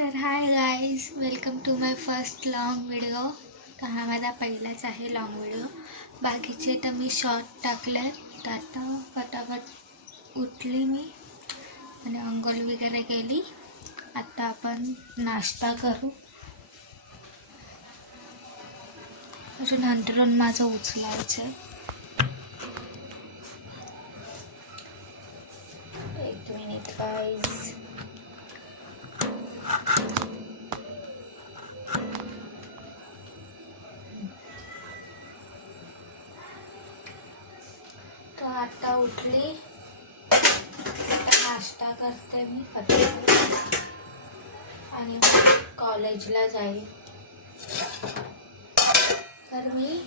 तर hi guys, welcome to my first long video. तर हा माझा पहिलाच आहे लॉंग व्हिडिओ. बाकीचे तर मी शॉर्ट टाकले. तर आता फटाफट उठली मी आणि अंघोळ वगैरे केली. आता आपण नाश्ता करू. अजून हंतरून माझं उचलायचं आहे. एक मिनिट गाईज. तो आता उठली, नाश्ता करते मी फटाफट आणि कॉलेजला जाईल. तर मी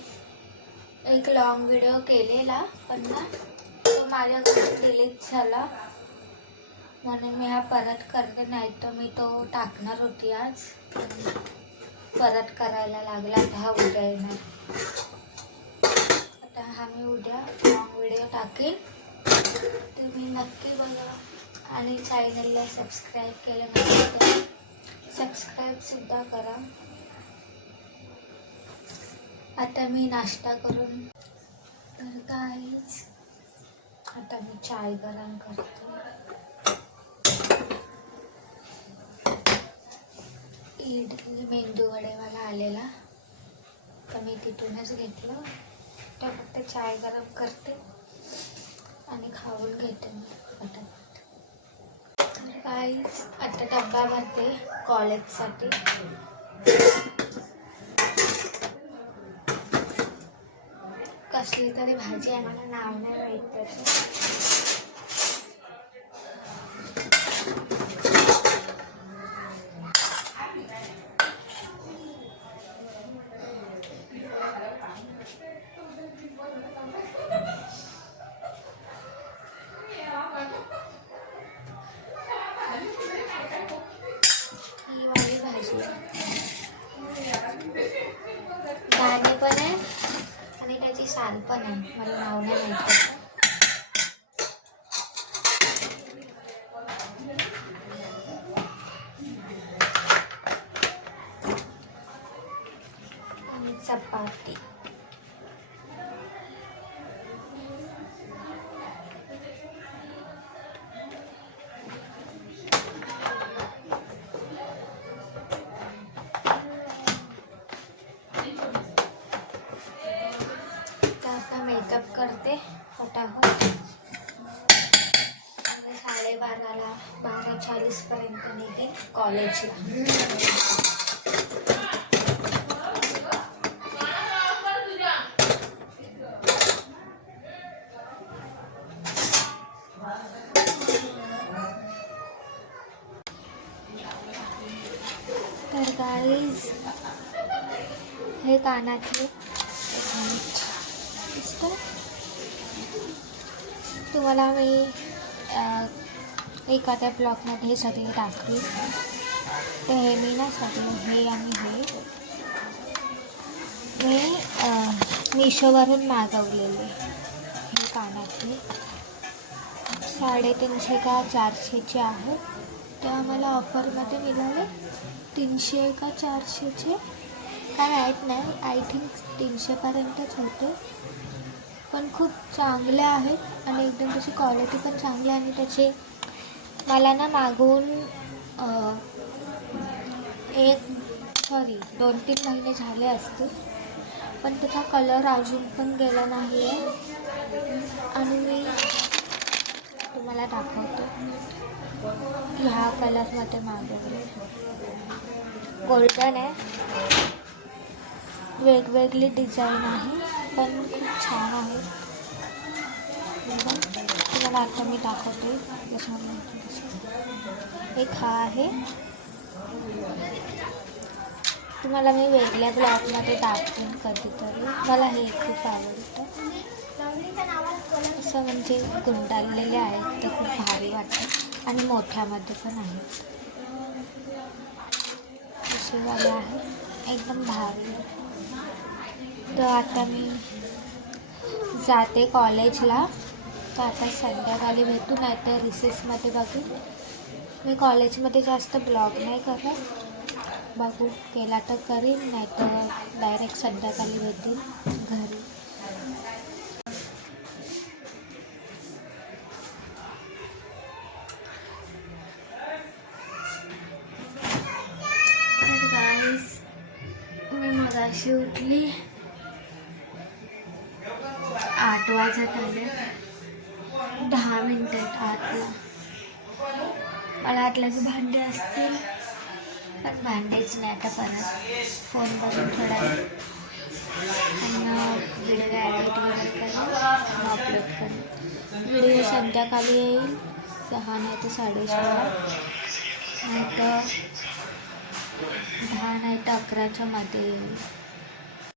एक लॉंग व्हिडिओ केलेला पण ना तो माझ्याकडून डिलीट झाला, म्हणून मी हा परत करते. नाही तर मी तो टाकणार होती आज, परत करायला लागला. आता हा उद्या येणार. आता हा मी उद्या लॉंग व्हिडिओ टाकेल. तुम्ही नक्की बघा आणि चॅनलला सबस्क्राईब केलं नसेल तर सबस्क्राईबसुद्धा करा. आता मी नाश्ता करून तर काहीच आता मी चाय गरम करते. इडली मेंदू वडेवाला आलेला तर मी तिथूनच घेतलं. तर फक्त चाय गरम करते आणि खाऊन घेते मी फटाफट. तर काहीच आता डब्बा भरते कॉलेजसाठी. कसली तरी भाजी आहे, मला नाव नाही माहीत त्याचं. ही वाली भाजी दाणे पण आहे आणि त्याची साल पण आहे. मला नाव नाही माहिती. आणि चपाती. आता मेकअप करते फटाफट आणि 12:30ला 12:40पर्यंत निघेल कॉलेजला. तर गाईज हे कानातले तुम्हाला मी एखाद्या ब्लॉगमध्ये हे सगळे दाखवेल. तर हे मी ना सगळे हे आणि हे मिशोवरून मागवलेले हे कानातले 350 का 400चे आहे. ते आम्हाला ऑफरमध्ये मिळाले. 300 का 400चे काय माहीत नाही, आय थिंक 300पर्यंतच होते. पण खूप चांगले आहेत आणि एकदम त्याची क्वालिटी पण चांगली आहे. आणि त्याचे मला ना मागवून 2-3 महिने झाले असतील, पण त्याचा कलर अजून पण गेला नाही आहे. आणि मी तुम्हाला दाखवतो. ह्या कलरमध्ये मागवले, गोल्डन आहे, वेगवेगळी डिझाईन आहे पण खूप छान आहे. तुम्हाला आता मी दाखवते. एक हा आहे, तुम्हाला मी वेगळ्या ब्लॉगमध्ये दाखवेन कधीतरी. मला हे खूप आवडतं. असं म्हणजे गुंडाळलेले आहेत तर खूप भारी वाटतं आणि मोठ्यामध्ये पण आहेत. असे वाले आहे, एकदम भारी. तर आता मी जाते कॉलेजला. तर आता संध्याकाळी भेटू, नाही तर रिसेसमध्ये बघू. मी कॉलेजमध्ये जास्त ब्लॉग नाही करत, बघू केला तर करीन, नाही तर डायरेक्ट संध्याकाळी येतील घरी. तर गाईस मी मगाशी उठली, 8 वाजत आले, 10 मिनिटात 8ला. मला वाटलं की भांडे असतील, पण भांडेच नाही. आता परत फोन बघून थोडा व्हिडिओ एडिट वगैरे करेन, अपलोड करेन. व्हिडिओ संध्याकाळी येईल 6 नाही तर 6:30, नाही तर 10 नाही तर 11च्या मध्ये येईल.